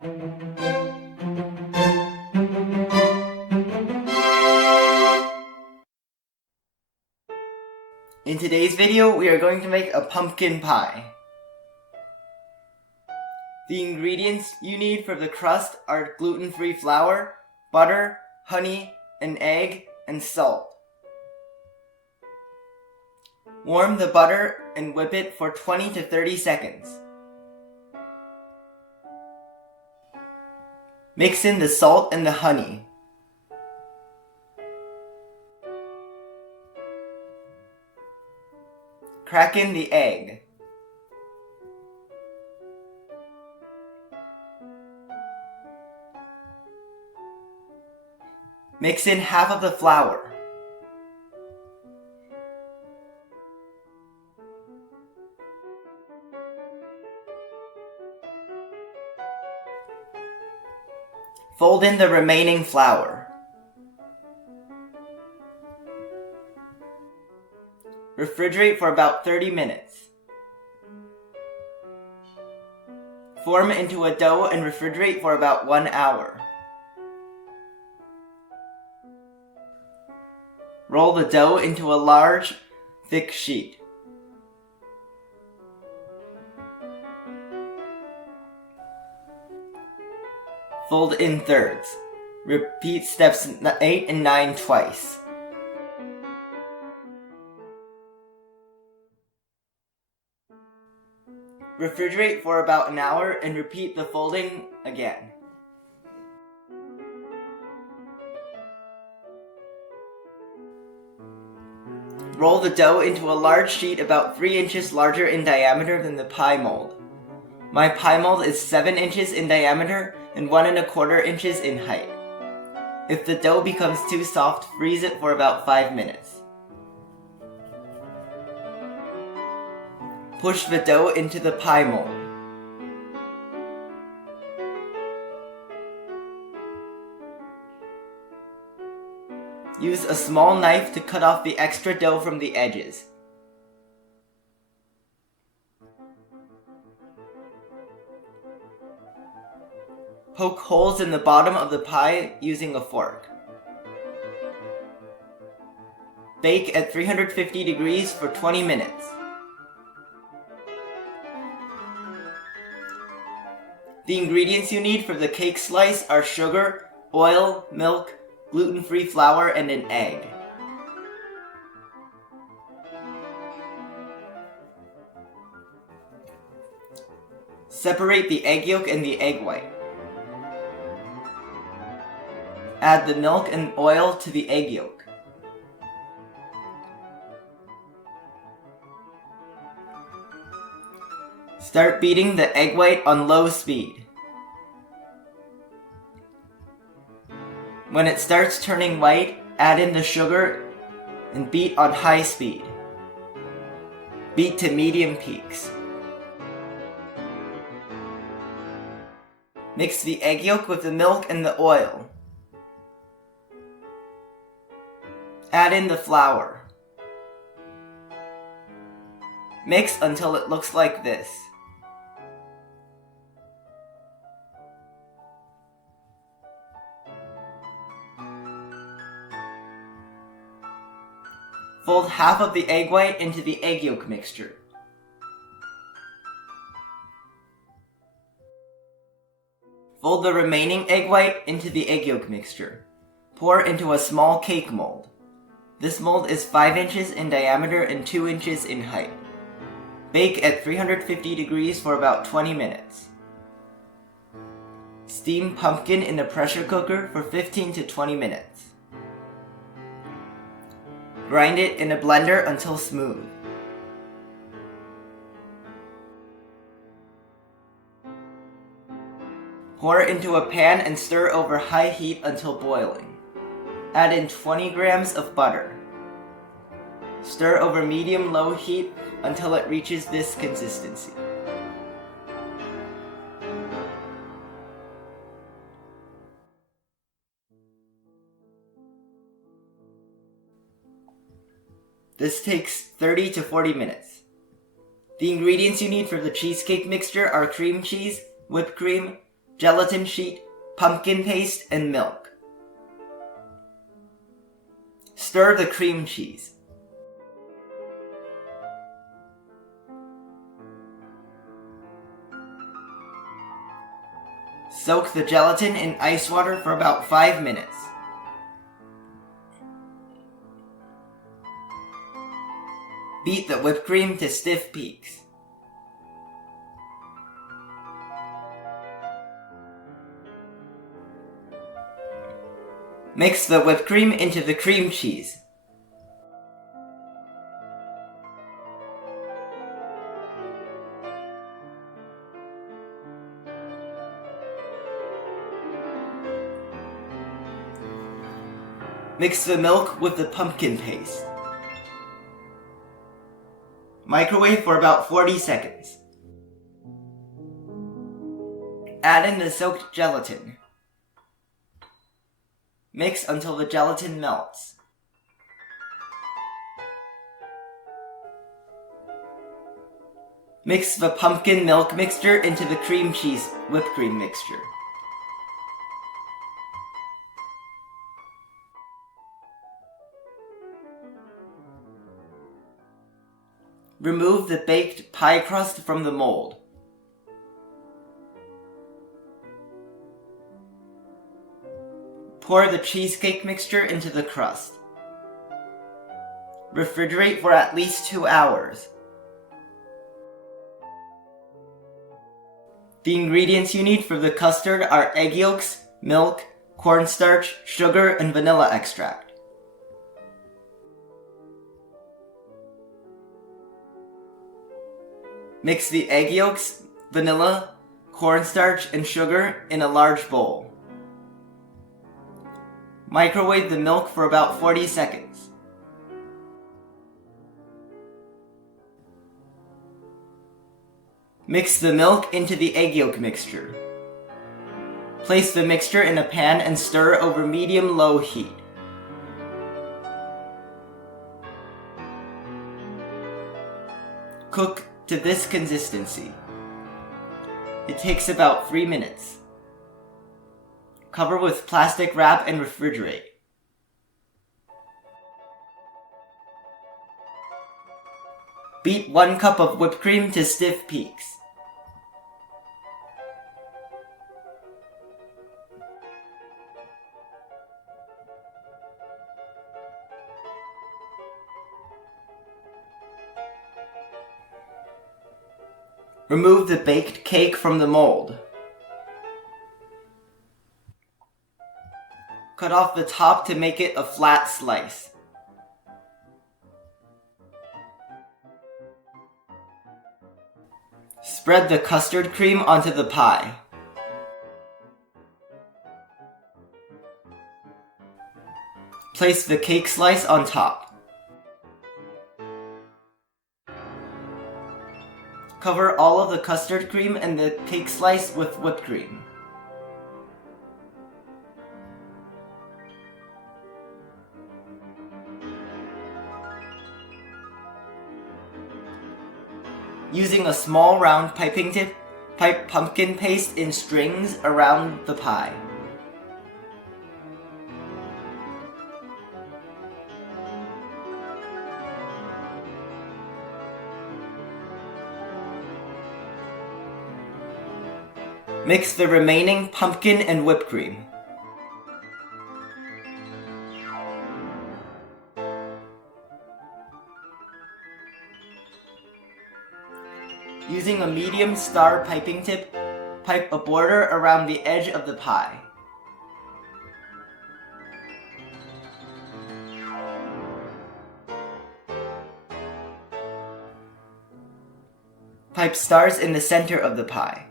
In today's video, we are going to make a pumpkin pie. The ingredients you need for the crust are gluten-free flour, butter, honey, an egg, and salt. Warm the butter and whip it for 20 to 30 seconds. Mix in the salt and the honey. Crack in the egg. Mix in half of the flour. Fold in the remaining flour. Refrigerate for about 30 minutes. Form into a dough and refrigerate for about 1 hour. Roll the dough into a large, thick sheet. Fold in thirds. Repeat steps 8 and 9 twice. Refrigerate for about an hour and repeat the folding again. Roll the dough into a large sheet about 3 inches larger in diameter than the pie mold. My pie mold is 7 inches in diameter and 1¼ inches in height. If the dough becomes too soft, freeze it for about 5 minutes. Push the dough into the pie mold. Use a small knife to cut off the extra dough from the edges. Poke holes in the bottom of the pie using a fork. Bake at 350 degrees for 20 minutes. The ingredients you need for the cake slice are sugar, oil, milk, gluten-free flour, and an egg. Separate the egg yolk and the egg white. Add the milk and oil to the egg yolk. Start beating the egg white on low speed. When it starts turning white, add in the sugar and beat on high speed. Beat to medium peaks. Mix the egg yolk with the milk and the oil. Add in the flour. Mix until it looks like this. Fold half of the egg white into the egg yolk mixture. Fold the remaining egg white into the egg yolk mixture. Pour into a small cake mold. This mold is 5 inches in diameter and 2 inches in height. Bake at 350 degrees for about 20 minutes. Steam pumpkin in a pressure cooker for 15 to 20 minutes. Grind it in a blender until smooth. Pour into a pan and stir over high heat until boiling. Add in 20 grams of butter. Stir over medium-low heat until it reaches this consistency. This takes 30 to 40 minutes. The ingredients you need for the cheesecake mixture are cream cheese, whipped cream, gelatin sheet, pumpkin paste, and milk. Stir the cream cheese. Soak the gelatin in ice water for about 5 minutes. Beat the whipped cream to stiff peaks. Mix the whipped cream into the cream cheese. Mix the milk with the pumpkin paste. Microwave for about 40 seconds. Add in the soaked gelatin. Mix until the gelatin melts. Mix the pumpkin milk mixture into the cream cheese whipped cream mixture. Remove the baked pie crust from the mold. Pour the cheesecake mixture into the crust. Refrigerate for at least 2 hours. The ingredients you need for the custard are egg yolks, milk, cornstarch, sugar, and vanilla extract. Mix the egg yolks, vanilla, cornstarch, and sugar in a large bowl. Microwave the milk for about 40 seconds. Mix the milk into the egg yolk mixture. Place the mixture in a pan and stir over medium-low heat. Cook to this consistency. It takes about 3 minutes. Cover with plastic wrap and refrigerate. Beat 1 cup of whipped cream to stiff peaks. Remove the baked cake from the mold. Cut off the top to make it a flat slice. Spread the custard cream onto the pie. Place the cake slice on top. Cover all of the custard cream and the cake slice with whipped cream. Using a small round piping tip, pipe pumpkin paste in strings around the pie. Mix the remaining pumpkin and whipped cream. Using a medium star piping tip, pipe a border around the edge of the pie. Pipe stars in the center of the pie.